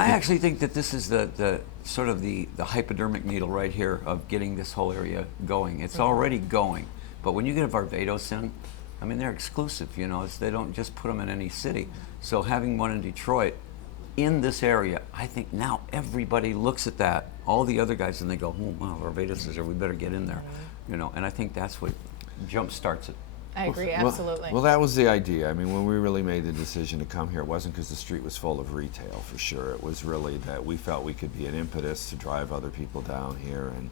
I actually think that this is the sort of the hypodermic needle right here of getting this whole area going. It's already going, but when you get a Varvatos in, I mean, they're exclusive, you know, they don't just put them in any city. So having one in Detroit, in this area, I think now everybody looks at that, all the other guys, and they go, oh, wow, Varvatos is there, we better get in there, you know, and I think that's what jump starts it. I agree, absolutely. Well, that was the idea. I mean, when we really made the decision to come here, it wasn't because the street was full of retail, for sure. It was really that we felt we could be an impetus to drive other people down here and,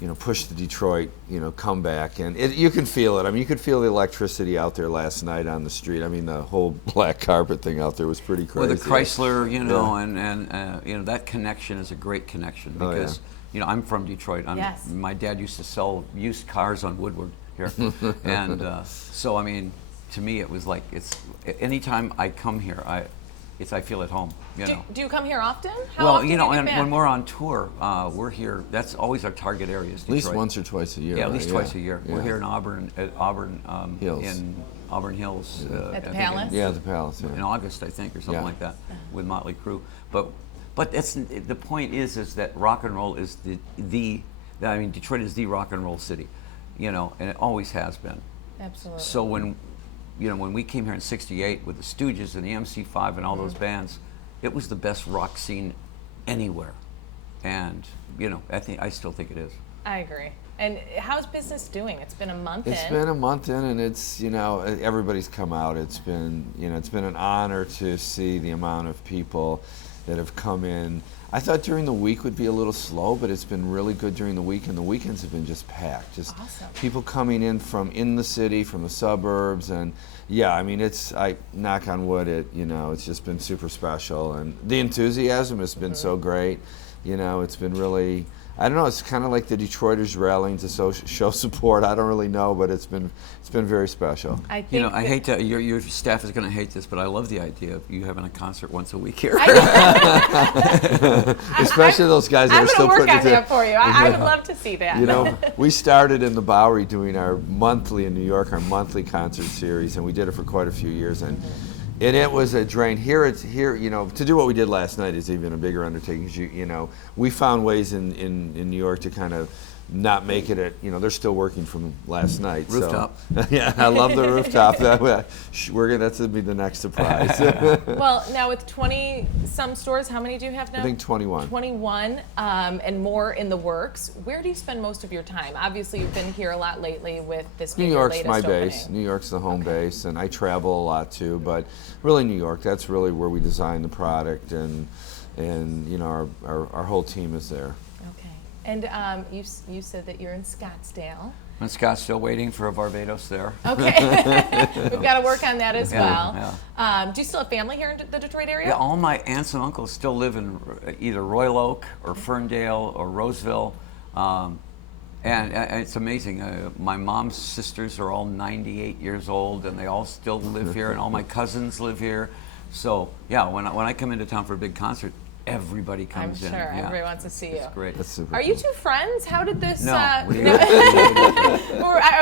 you know, push the Detroit, you know, comeback. And you can feel it. I mean, you could feel the electricity out there last night on the street. I mean, the whole black carpet thing out there was pretty crazy. Well, the Chrysler, you know, and you know, that connection is a great connection because, you know, I'm from Detroit. My dad used to sell used cars on Woodward here. And so, I mean, to me, it was like, anytime I come here, I feel at home, you know. Do you come here often? How well, often you know, and when we're on tour, we're here. That's always our target area. Is At least once or twice a year. Yeah, right? at least twice a year. We're here in Auburn Hills. in Auburn Hills. At the Palace? Yeah, the Palace. Yeah. In August, I think, or something like that, with Motley Crue. But that's the point is that rock and roll is I mean, Detroit is the rock and roll city, you know, and it always has been. Absolutely. So when we came here in '68 with the Stooges and the MC5 and all those bands, it was the best rock scene anywhere, and you know, I still think it is. I agree. And how's business doing? It's been a month in. It's been a month in, and it's, you know, everybody's come out. It's been, you know, it's been an honor to see the amount of people that have come in. I thought during the week would be a little slow, but it's been really good during the week, and the weekends have been just packed. Just awesome. People coming in from in the city, from the suburbs, and yeah, I mean, I knock on wood, you know, it's just been super special, and the enthusiasm has been so great. You know, it's been really, I don't know, it's kind of like the Detroiters rallying to show support. I don't really know, but it's been very special. I think, you know, I hate to, your staff is going to hate this, but I love the idea of you having a concert once a week here. Especially those guys that are still putting it I'm going to work on that for you. I would love to see that. You know, we started in the Bowery doing our monthly in New York, our monthly concert series, and we did it for quite a few years. And it was a drain. Here, you know, to do what we did last night is even a bigger undertaking. You know, we found ways in New York to kind of not make it you know, they're still working from last night. Rooftop. So, yeah, I love the rooftop. That's going to be the next surprise. Well, now with 20-some stores, how many do you have now? I think 21. 21, and more in the works. Where do you spend most of your time? Obviously, you've been here a lot lately with this New York's my opening. base. New York's the home base, and I travel a lot too. But really, New York. That's really where we design the product, and you know, our whole team is there. Okay. And you said that you're in Scottsdale. I'm in Scottsdale waiting for a Varvatos there. Okay. We've got to work on that as well. Yeah. Do you still have family here in the Detroit area? Yeah, all my aunts and uncles still live in either Royal Oak or Ferndale or Roseville. And it's amazing. My mom's sisters are all 98 years old, and they all still live here, and all my cousins live here. So, yeah, when I come into town for a big concert, everybody comes in. I'm sure. Yeah. Everybody wants to see you. It's great. That's super Are you two friends? How did this? No. I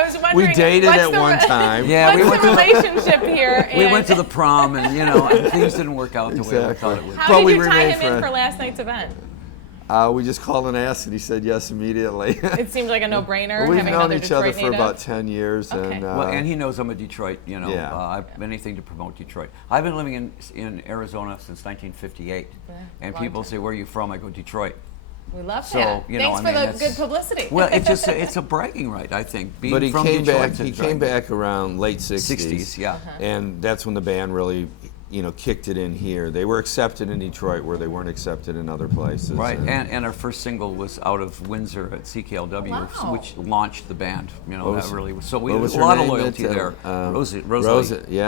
was wondering. We dated what's at one time. Yeah, what's the relationship here? We went to the prom, and you know, and things didn't work out the way we thought it would. How did you tie him in for last night's event? We just called and asked, and he said yes immediately. It seemed like a no-brainer. We've having known another each other Detroit for native. about 10 years. Okay. And he knows I'm a Detroit, you know, Yeah. anything to promote Detroit. I've been living in Arizona since 1958, and long people time. say, where are you from? I go, Detroit. We love So, that. you know, Thanks I mean, for the good publicity. Well, it's a bragging right, I think. Being But he from came Detroit, back. He came back around late 60s. 60s, yeah. And that's when the band really, you know, kicked it in here. They were accepted in Detroit where they weren't accepted in other places. Right, and our first single was out of Windsor at CKLW, Wow. which launched the band. You know, that really was. So we what had was a her lot of name loyalty that, there. Rosalie. Rosalie.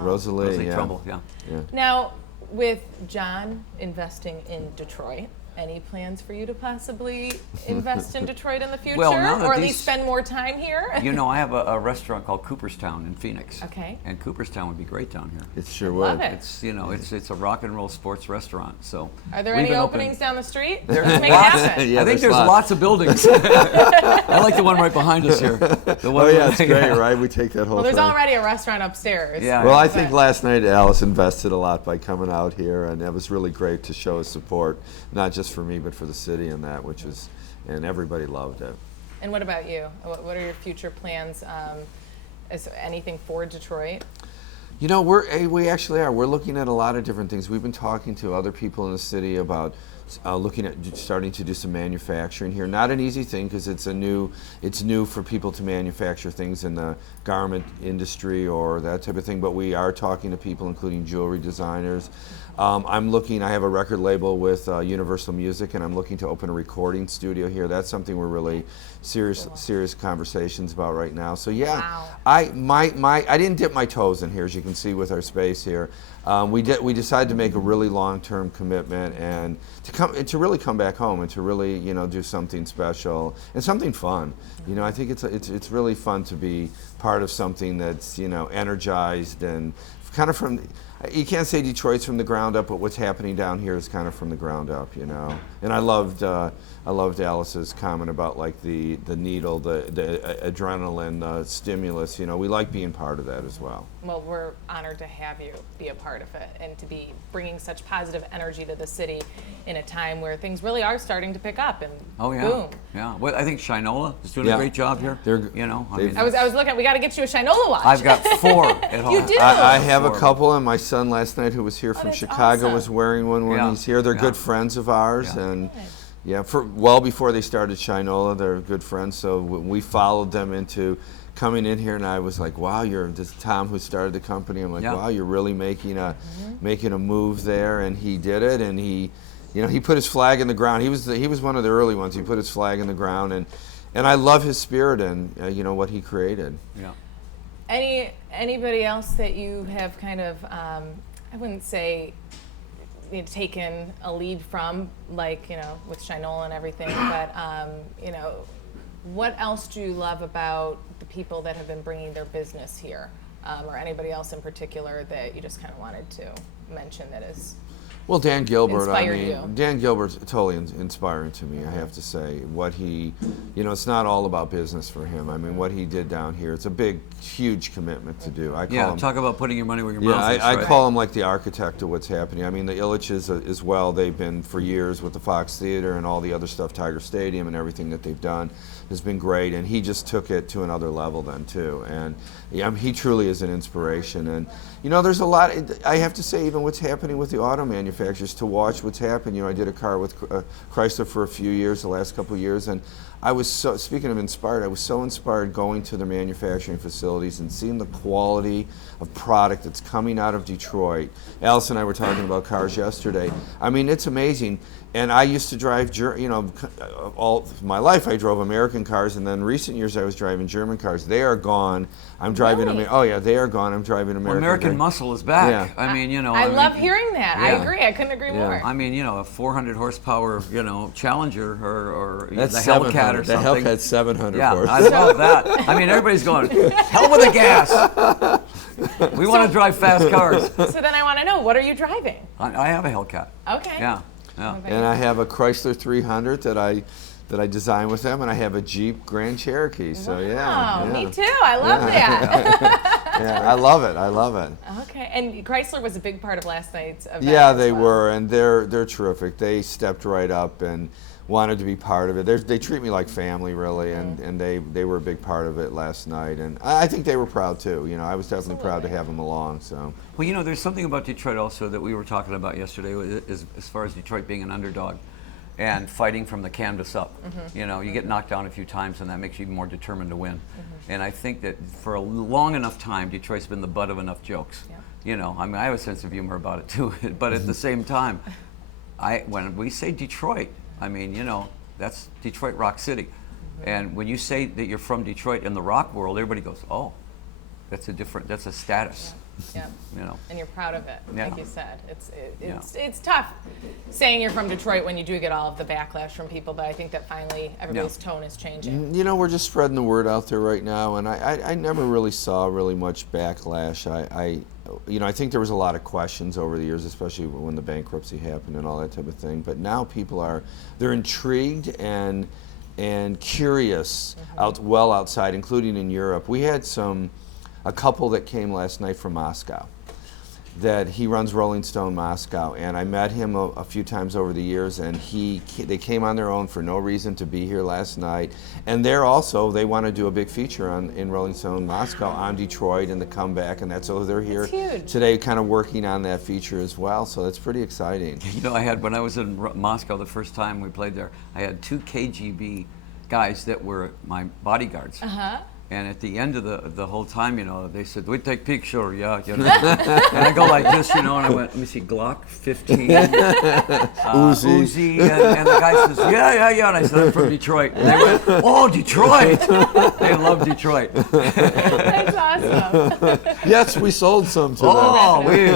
Rosalie Yeah. Trumbull, yeah. Yeah. Now, with John investing in Detroit, Any plans for you to possibly invest in Detroit in the future, Well, now that or at these- least spend more time here? You know, I have a restaurant called Cooperstown in Phoenix. Okay. And Cooperstown would be great down here. It sure Love would. it. It's, you know, it's a rock and roll sports restaurant. So Are there we've any been open- openings down the street? There's Let's make it lots. happen. Yeah, I think there's lots. lots of buildings. I like the one right behind us here. The one Oh yeah, it's right- great, right? We take that whole Well, there's thing. already a restaurant upstairs. Yeah. Well, I But- think last night Alice invested a lot by coming out here, and it was really great to show his support, not just for me, but for the city and that, which was, and everybody loved it. And what about you? What are your future plans? Is there anything for Detroit? You know, we actually are. We're looking at a lot of different things. We've been talking to other people in the city about looking at starting to do some manufacturing here. Not an easy thing because it's new for people to manufacture things in the garment industry or that type of thing. But we are talking to people, including jewelry designers. I have a record label with Universal Music, and I'm looking to open a recording studio here. That's something we're really serious conversations about right now. So yeah, Wow. I didn't dip my toes in here, as you can see with our space here. We decided to make a really long-term commitment and to really come back home and to really do something special and something fun. I think it's really fun to be part of something that's energized and kind of from. You can't say Detroit's from the ground up, but what's happening down here is kind of from the ground up, And I loved Alice's comment about like the needle, the adrenaline, the stimulus. We like being part of that as well. Well, we're honored to have you be a part of it and to be bringing such positive energy to the city in a time where things really are starting to pick up and Oh yeah. boom. Yeah. Well, I think Shinola is doing Yeah. a great job here. They're- I they've- mean, I was looking. We got to get you a Shinola watch. I've got 4 at home. You do? I have a Four. couple, and my son last night, who was here from that's Chicago, awesome. was wearing one when Yeah. he's here. They're Yeah. good friends of ours, Yeah. and yeah, well before they started Shinola, they're good friends. So we followed them into coming in here, and I was like, "Wow, this Tom who started the company." I'm like, Yeah. "Wow, you're really making a move there," and he did it, and he put his flag in the ground. He was one of the early ones. He put his flag in the ground, and I love his spirit and what he created. Yeah. Anybody else that you have kind of, I wouldn't say taken a lead from, like, with Shinola and everything, but, what else do you love about the people that have been bringing their business here? Or anybody else in particular that you just kind of wanted to mention that is... Well, Dan Gilbert, Inspired you. Dan Gilbert's totally inspiring to me, I have to say. What he, it's not all about business for him. I mean, what he did down here, it's a big, huge commitment to do. I call Yeah. him, Talk about putting your money where your yeah, mouth is. I right? call him like the architect of what's happening. I mean, the Illiches as well, they've been for years with the Fox Theater and all the other stuff, Tiger Stadium and everything that they've done has been great. And he just took it to another level then, too. And he truly is an inspiration. And, there's a lot, I have to say, even what's happening with the auto manufacturers, to watch what's happened. I did a car with Chrysler for a few years, the last couple of years, and I was so, speaking of inspired, I was so inspired going to their manufacturing facilities and seeing the quality of product that's coming out of Detroit. Alice and I were talking about cars yesterday. I mean, it's amazing. And I used to drive, all my life I drove American cars, and then recent years I was driving German cars. They are gone. I'm driving, Really? oh yeah, they are gone. I'm driving Well, American. American muscle is back. Yeah. I mean, I love hearing that. I Yeah. agree. I couldn't agree more. I mean, a 400 horsepower, Challenger or That's the Hellcat or 700. The something. Hellcat's 700 Yeah, horse. I love that. I mean, everybody's going, hell with the gas. We want to drive fast cars. So then I want to know, what are you driving? I have a Hellcat. Okay. Yeah. And I have a Chrysler 300 that I designed with them, and I have a Jeep Grand Cherokee. So Wow, yeah, me too. I love that. yeah, I love it. I love it. Okay, and Chrysler was a big part of last night's event. Yeah, as they well. were, and they're terrific. They stepped right up and wanted to be part of it. They treat me like family, really, and they were a big part of it last night. And I think they were proud too. I was definitely proud to have them along. So. Well, there's something about Detroit also that we were talking about yesterday, as far as Detroit being an underdog and fighting from the canvas up. You get knocked down a few times, and that makes you more determined to win. And I think that for a long enough time, Detroit's been the butt of enough jokes. Yeah. I mean, I have a sense of humor about it too. But at the same time, when we say Detroit, I mean, that's Detroit Rock City. And when you say that you're from Detroit in the rock world, everybody goes, oh, that's a status. Yep. You know. And you're proud of it, Yeah. like you said. It's tough saying you're from Detroit when you do get all of the backlash from people, but I think that finally everybody's tone is changing. You know, we're just spreading the word out there right now, and I never really saw really much backlash. I think there was a lot of questions over the years, especially when the bankruptcy happened and all that type of thing. But now people they're intrigued and curious outside, including in Europe. We had a couple that came last night from Moscow. That he runs Rolling Stone Moscow, and I met him a few times over the years, and they came on their own for no reason to be here last night. And they want to do a big feature in Rolling Stone Moscow on Detroit and the comeback, and so they're here today, kind of working on that feature as well. So that's pretty exciting. You know, when I was in Moscow the first time we played there, I had 2 KGB guys that were my bodyguards. And at the end of the whole time, you know, they said, "We take picture, yeah." You know? And I go like this, you know, and I went, "Let me see, Glock 15, Uzi," and the guy says, "Yeah." And I said, "I'm from Detroit." And they went, "Oh, Detroit!" They love Detroit. That's awesome. Yes, we sold some to them. Oh, we.